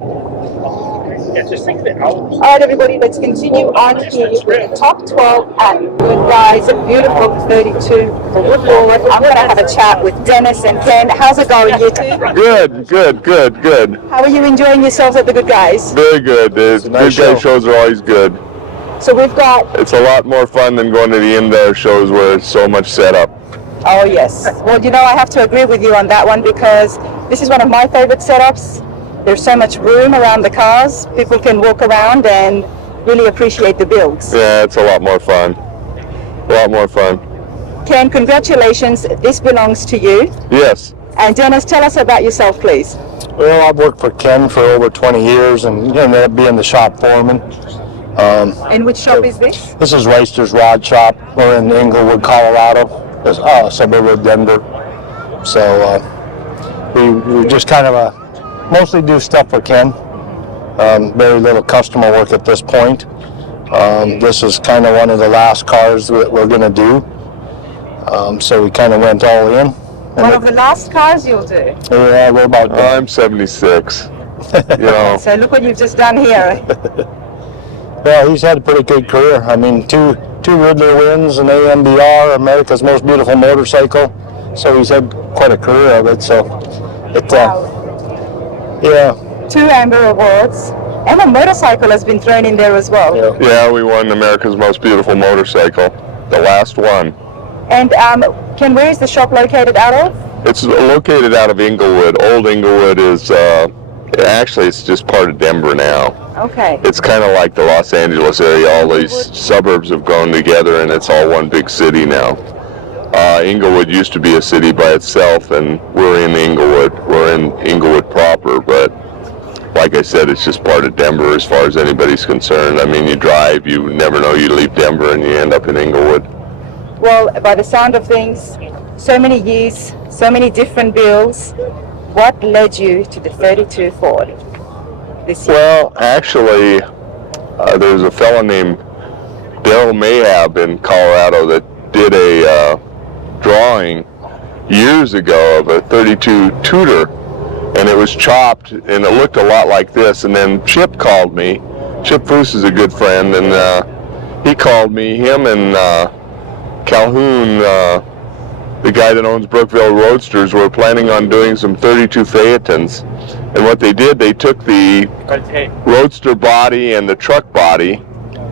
All right, everybody, let's continue on here with the top 12 at GoodGuys, a beautiful 32 Brookville. I'm going to have a chat with Dennis and Ken. How's it going, you two? Good. How are you enjoying yourselves at the GoodGuys? Very good. The nice Good Guys shows are always good. So we've got... It's a lot more fun than going to the indoor shows where it's so much setup. Oh, yes. Well, you know, I have to agree with you on that one because this is one of my favorite setups. There's so much room around the cars. People can walk around and really appreciate the builds. Yeah, it's a lot more fun. Ken, congratulations. This belongs to you. Yes. And Dennis, tell us about yourself, please. Well, I've worked for Ken for over 20 years and ended up being the shop foreman. And which shop is this? This is Reister'S Rod Shop. We're in Englewood, Colorado. It's a suburb of Denver. So we just kind of mostly do stuff for Ken. Very little customer work at this point. This is kind of one of the last cars that we're going to do. So we kind of went all in. One of the last cars you'll do? Yeah, we're about done. I'm 76. You know. So look what you've just done here. Well, he's had a pretty good career. I mean, two Ridler wins, an AMBR, America's Most Beautiful Motorcycle. So he's had quite a career of it. So yeah. 2 Amber Awards. And a motorcycle has been thrown in there as well. Yeah, we won America's Most Beautiful Motorcycle, the last one. And Ken, where is the shop located out of? It's located out of Englewood. Old Englewood is, actually it's just part of Denver now. Okay. It's kind of like the Los Angeles area. All these suburbs have gone together and it's all one big city now. Englewood used to be a city by itself, and we're in Englewood. We're in Englewood proper, but like I said, it's just part of Denver as far as anybody's concerned. I mean, you drive, you never know, you leave Denver and you end up in Englewood. Well, by the sound of things, so many years, so many different builds. What led you to the 32 Ford this year? Well, actually, there's a fellow named Daryl Mayhab in Colorado that did a drawing years ago of a 32 Tudor, and it was chopped and it looked a lot like this. And then Chip called me. Chip Foose is a good friend, and he called me. Him and Calhoun, the guy that owns Brookville Roadsters, were planning on doing some 32 Phaetons. And what they did, they took the Roadster body and the truck body.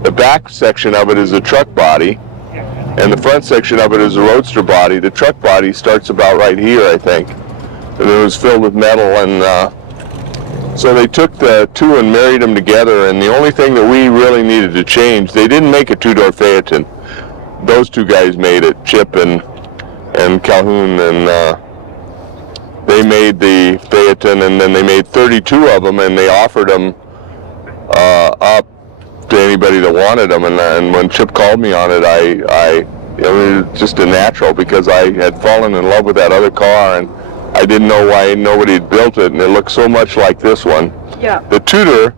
The back section of it is a truck body, and the front section of it is a Roadster body. The truck body starts about right here, I think. And it was filled with metal, and so they took the two and married them together. And the only thing that we really needed to change, they didn't make a two-door Phaeton. Those two guys made it, Chip and Calhoun, and they made the Phaeton, and then they made 32 of them, and they offered them up to anybody that wanted them. And when Chip called me on it, it was just a natural, because I had fallen in love with that other car, and I didn't know why nobody had built it, and it looked so much like this one. Yeah. The Tudor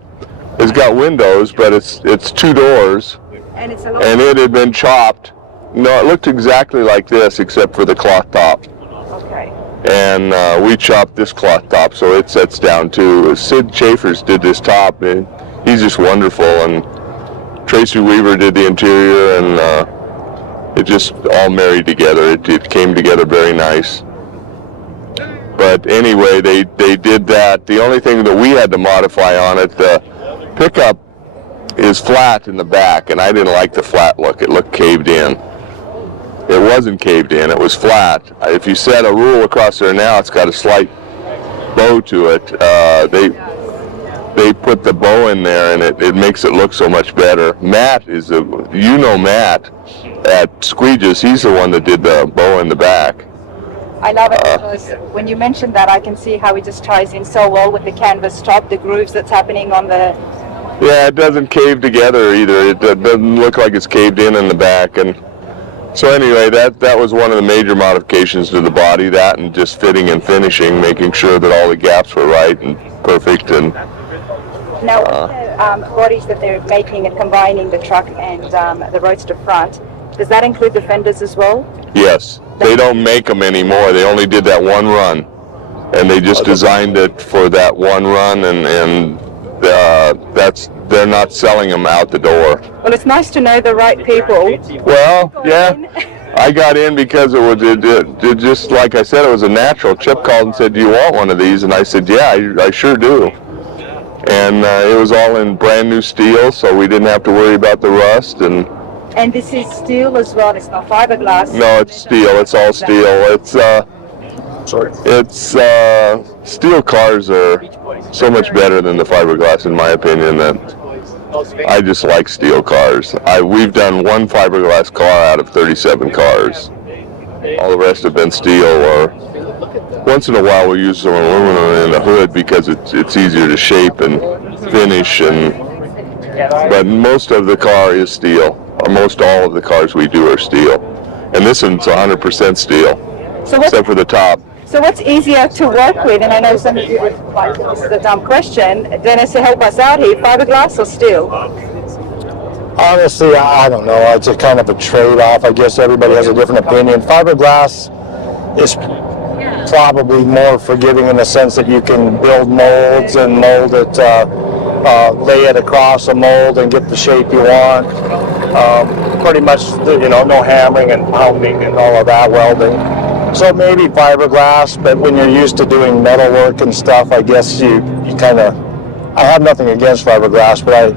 has got windows, but it's 2 doors, And it's a lot. and it had been chopped. No, it looked exactly like this, except for the cloth top. Okay. And we chopped this cloth top, so it sets down too. Sid Chafers did this top, and he's just wonderful. And Tracy Weaver did the interior, and it just all married together. It came together very nice. But anyway, they did that. The only thing that we had to modify on it, the pickup is flat in the back, and I didn't like the flat look. It looked caved in. It wasn't caved in, it was flat. If you set a rule across there now, it's got a slight bow to it. They put the bow in there, and it makes it look so much better. Matt is Matt at Squeeg'S. He's the one that did the bow in the back. I love it because when you mentioned that, I can see how it just ties in so well with the canvas top, the grooves that's happening on the... Yeah, it doesn't cave together either. It doesn't look like it's caved in the back. And so anyway, that was one of the major modifications to the body, that and just fitting and finishing, making sure that all the gaps were right and perfect. And now, the bodies that they're making and combining the truck and the Roadster front, does that include the fenders as well? yes, they don't make them anymore. They only did that one run. and they just designed it for that one run, and they're not selling them out the door. Well, it's nice to know the right people. Well, yeah, I got in because it just like I said, it was a natural. Chip called and said, "Do you want one of these?" And I said, "Yeah, I sure do." And it was all in brand new steel, so we didn't have to worry about the rust. And this is steel as well. It's not fiberglass. No, it's steel. It's all steel. Steel cars are so much better than the fiberglass, in my opinion. That I just like steel cars. We've done one fiberglass car out of 37 cars. All the rest have been steel, or once in a while we use some aluminum in the hood because it's easier to shape and finish. But most of the car is steel. Most all of the cars we do are steel, and this one's 100% steel, except for the top. So what's easier to work with? And I know some of you would like, this is a dumb question. Dennis, to help us out here, fiberglass or steel? Honestly, I don't know. It's a kind of a trade-off. I guess everybody has a different opinion. Fiberglass is probably more forgiving in the sense that you can build molds and mold it, lay it across a mold and get the shape you want. Pretty much, no hammering and pounding and all of that, welding. So maybe fiberglass, but when you're used to doing metal work and stuff, I guess you kind of, I have nothing against fiberglass, but I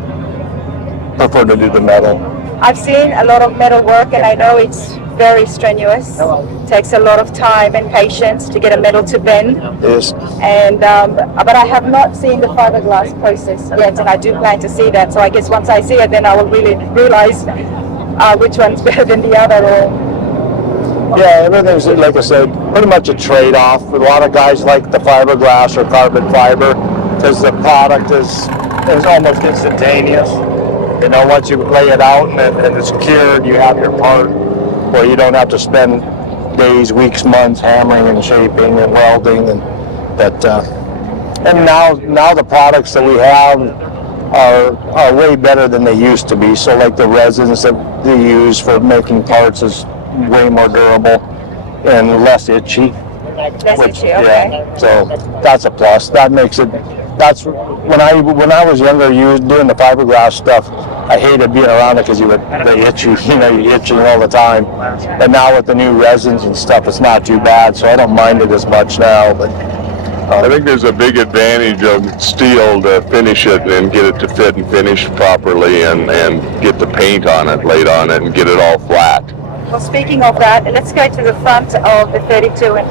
prefer to do the metal. I've seen a lot of metal work, and I know it's very strenuous. It takes a lot of time and patience to get a metal to bend. Yes. And but I have not seen the fiberglass process yet, and I do plan to see that. So I guess once I see it, then I will really realize which one's better than the other. Yeah, everything's, like I said, pretty much a trade-off. A lot of guys like the fiberglass or carbon fiber because the product is almost instantaneous. Once you lay it out and it's cured, you have your part where you don't have to spend days, weeks, months hammering and shaping and welding. And now the products that we have are way better than they used to be. So like the resins that they use for making parts is way more durable and less itchy. Okay. Yeah, so that's a plus. That makes it. That's when I was younger, doing the fiberglass stuff. I hated being around it because they itch you. You're itching all the time. But now with the new resins and stuff, it's not too bad. So I don't mind it as much now. But I think there's a big advantage of steel to finish it and get it to fit and finish properly, and get the paint on it, laid on it, and get it all flat. Well, speaking of that, let's go to the front of the 32 and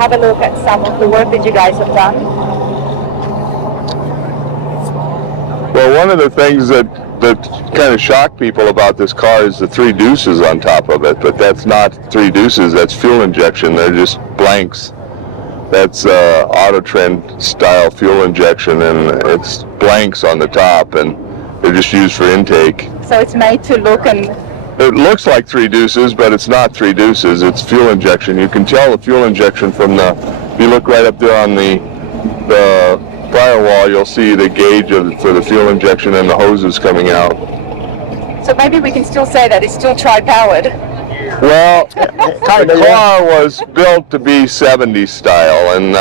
have a look at some of the work that you guys have done. Well, one of the things that kind of shocked people about this car is the 3 deuces on top of it, but that's not 3 deuces, that's fuel injection. They're just blanks. That's Auto-Trend style fuel injection, and it's blanks on the top, and they're just used for intake. So it's made to look and... It looks like 3 deuces, but it's not 3 deuces, it's fuel injection. You can tell the fuel injection from if you look right up there on the firewall, you'll see the gauge for the fuel injection and the hoses coming out. So maybe we can still say that it's still tri-powered. Well, the car was built to be 70s style, and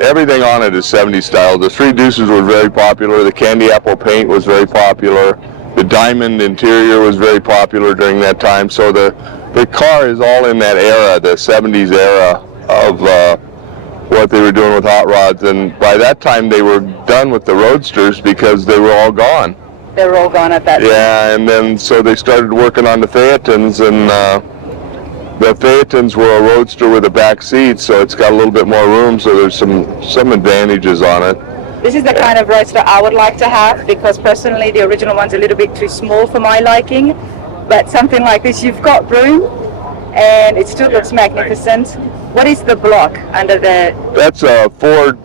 everything on it is 70s style. The 3 deuces were very popular. The candy apple paint was very popular. The diamond interior was very popular during that time. So the car is all in that era, the 70s era of what they were doing with hot rods. And by that time, they were done with the Roadsters because they were all gone. They were all gone at that time. Yeah, and then so they started working on the Phaetons, and the Phaetons were a Roadster with a back seat, so it's got a little bit more room, so there's some advantages on it. This is the kind of Roadster I would like to have, because personally the original one's a little bit too small for my liking, but something like this, you've got room, and it still looks magnificent. What is the block under the... That's a Ford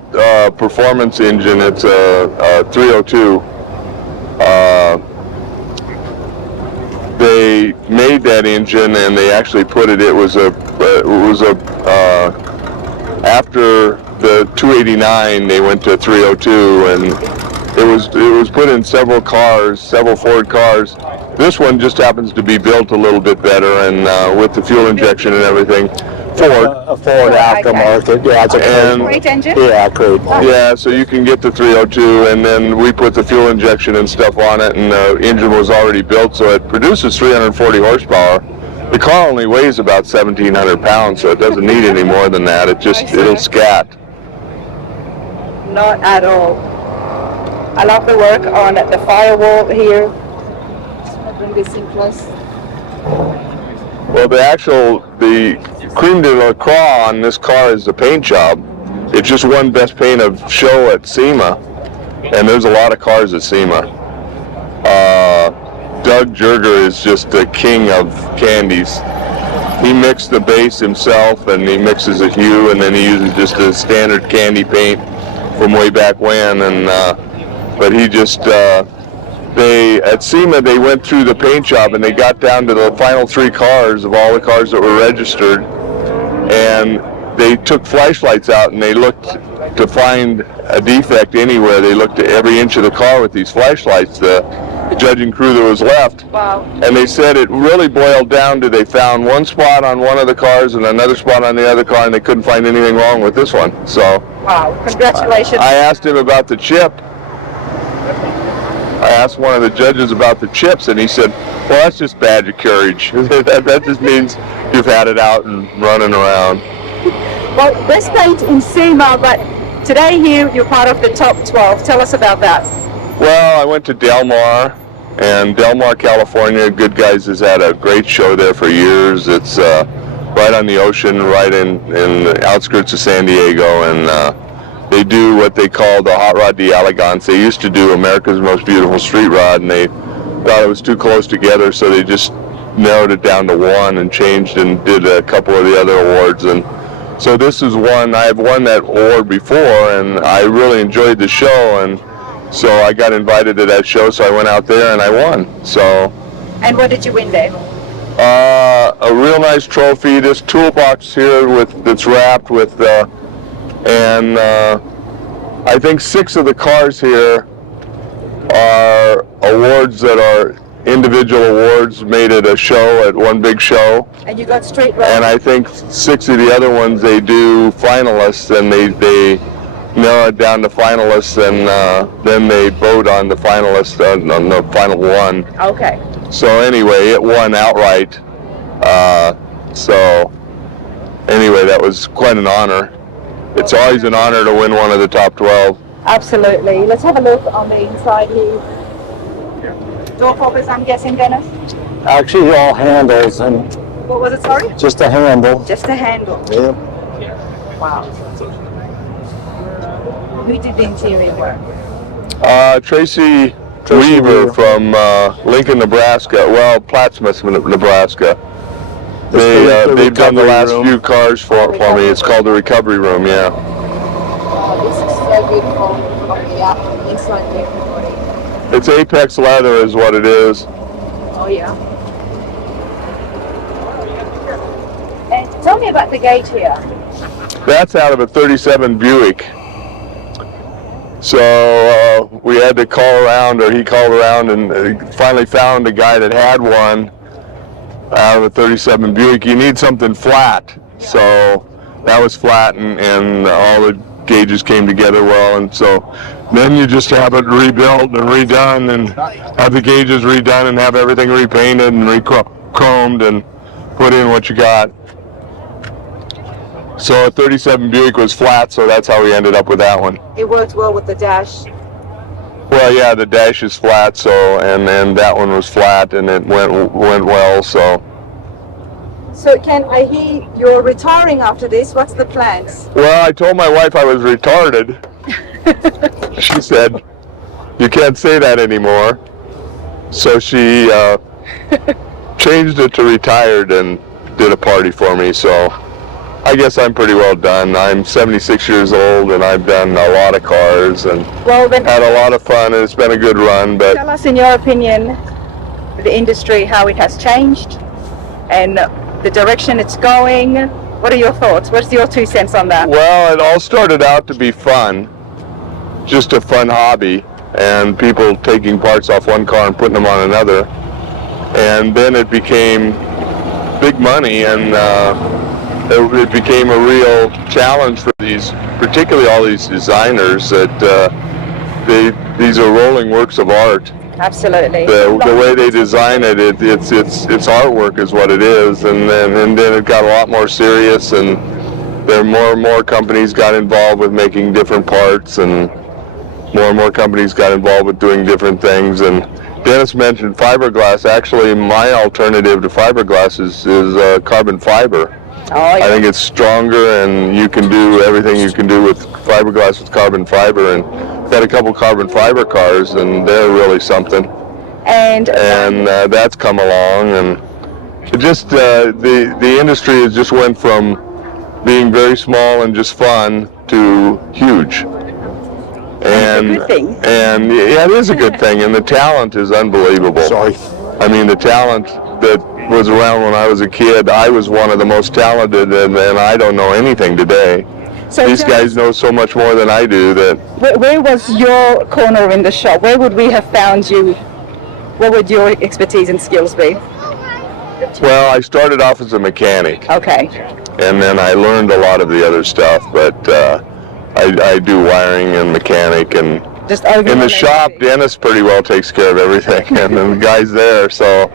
performance engine. It's a 302. They made that engine, and they actually put it. It was after the 289, they went to 302, and it was put in several Ford cars. This one just happens to be built a little bit better, and with the fuel injection and everything. Ford. A Ford aftermarket. Yeah, it's a Great engine? Yeah, great. Yeah, so you can get the 302, and then we put the fuel injection and stuff on it, and the engine was already built, so it produces 340 horsepower. The car only weighs about 1,700 pounds, so it doesn't need any more than that. It'll scat. Not at all. I love the work on the firewall here. I'll bring this in close. Well, the creme de la croix on this car is the paint job. It's just won best paint of show at SEMA, and there's a lot of cars at SEMA. Doug Jerger is just the king of candies. He mixed the base himself, and he mixes a hue, and then he uses just a standard candy paint from way back when. And but he just at SEMA they went through the paint job and they got down to the final 3 cars of all the cars that were registered, and they took flashlights out and they looked to find a defect anywhere. They looked at every inch of the car with these flashlights, the judging crew that was left. Wow. And they said it really boiled down to they found one spot on one of the cars and another spot on the other car, and they couldn't find anything wrong with this one. So Wow, congratulations. I asked him about the chip. I asked one of the judges about the chips, and he said, well, that's just badge of courage. that just means you've had it out and running around. Well, best paint in SEMA, but today you're part of the top 12. Tell us about that. Well, I went to Del Mar, and Del Mar, California. GoodGuys has had a great show there for years. It's right on the ocean, right in the outskirts of San Diego, and they do what they call the Hot Rod de ELEGANCE. They used to do America's Most Beautiful Street Rod, and they thought it was too close together, so they just narrowed it down to one and changed and did a couple of the other awards. And so this is one, I've won that award before, and I really enjoyed the show, and so I got invited to that show, so I went out there and I won. So. And what did you win there? A real nice trophy. This toolbox here that's wrapped with, and I think 6 of the cars here are awards that are individual awards made at a show, at one big show. And you got straight right. And I think 6 of the other ones they do finalists, and they narrow it down to finalists, and then they vote on the finalists on the final one. Okay. So anyway, it won outright. So anyway, that was quite an honor. It's always an honor to win one of the top 12. Absolutely. Let's have a look on the inside here. Door poppers, I'm guessing, Dennis? Actually, all handles and What was it, sorry? just a handle. Just a handle. Yep. Wow. Who did the interior work? Tracy Weaver from Lincoln, Nebraska. Well, Plattsmouth, Nebraska. They've done the last few cars for me. It's called the recovery room. Yeah. This is so beautiful from the inside there. It's Apex leather, is what it is. Oh yeah. And tell me about the gate here. That's out of a 37 Buick. So we had to call around, or he called around, and finally found a guy that had one out of a 37 Buick. You need something flat. So that was flat, and all the gauges came together well, and so then you just have it rebuilt and redone, and have the gauges redone, and have everything repainted and re-chromed and put in what you got. So a 37 Buick was flat, so that's how we ended up with that one. It worked well with the dash. Well, yeah, the dash is flat, so and that one was flat, and it went well. So Ken, I hear you're retiring after this. What's the plans? well, I told my wife I was retarded. She said, "You can't say that anymore." So she changed it to retired and did a party for me. So I guess I'm pretty well done. I'm 76 years old, and I've done a lot of cars and had a lot of fun, and it's been a good run. But tell us, in your opinion, the industry, how it has changed and the direction it's going. What are your thoughts? What's your 2 cents on that? well, it all started out to be fun, just a fun hobby, and people taking parts off one car and putting them on another. And then it became big money, and it became a real challenge for these, particularly all these designers, that these are rolling works of art. Absolutely. The way they design it, it's artwork is what it is, and then it got a lot more serious, and there more and more companies got involved with making different parts, and more companies got involved with doing different things. And Dennis mentioned fiberglass. Actually, my alternative to fiberglass is carbon fiber. Oh, yeah. I think it's stronger, and you can do everything you can do with fiberglass with carbon fiber. And got a couple carbon fiber cars, and they're really something. And that's come along, and it just the industry has just went from being very small and just fun to huge. And it's a good thing. And yeah, it is a good thing, and the talent is unbelievable. Sorry. I mean, the talent that was around when I was a kid, I was one of the most talented, and I don't know anything today. So these guys know so much more than I do. That where was your corner in the shop? Where would we have found you? What would your expertise and skills be? well, I started off as a mechanic. Okay. And then I learned a lot of the other stuff, but I do wiring and mechanic, and Just in the shop, Dennis pretty well takes care of everything, and the guys there. So,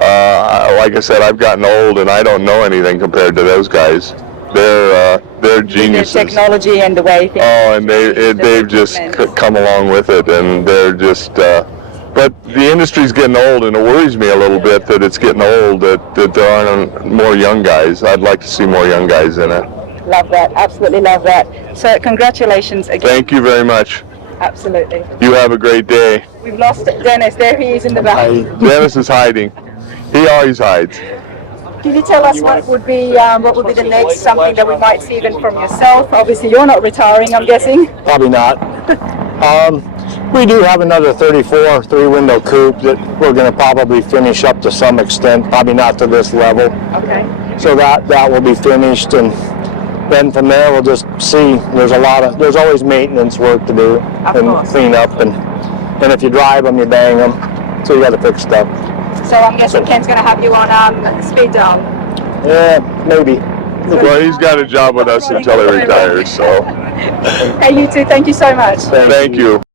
like I said, I've gotten old, and I don't know anything compared to those guys. They're geniuses. The technology and the way things. Oh, and they've just come along with it, and they're just. But the industry's getting old, and it worries me a little bit that it's getting old, that there aren't more young guys. I'd like to see more young guys in it. Love that, absolutely love that. So congratulations again. Thank you very much. Absolutely. You have a great day. We've lost Dennis, there he is in the back. Dennis is hiding. He always hides. Can you tell us what would be the next, something that we might see even from yourself? Obviously you're not retiring, I'm guessing. Probably not. We do have another 34 three-window coupe that we're going to probably finish up to some extent, probably not to this level. Okay. So that will be finished, and then from there we'll just see. There's always maintenance work to do and clean up, and if you drive them, you bang them, so you got to fix stuff. So I'm guessing Ken's going to have you on speed dial. Yeah, maybe. Well, he's got a job with us until he retires, so. Hey, you too. Thank you so much. Thank you.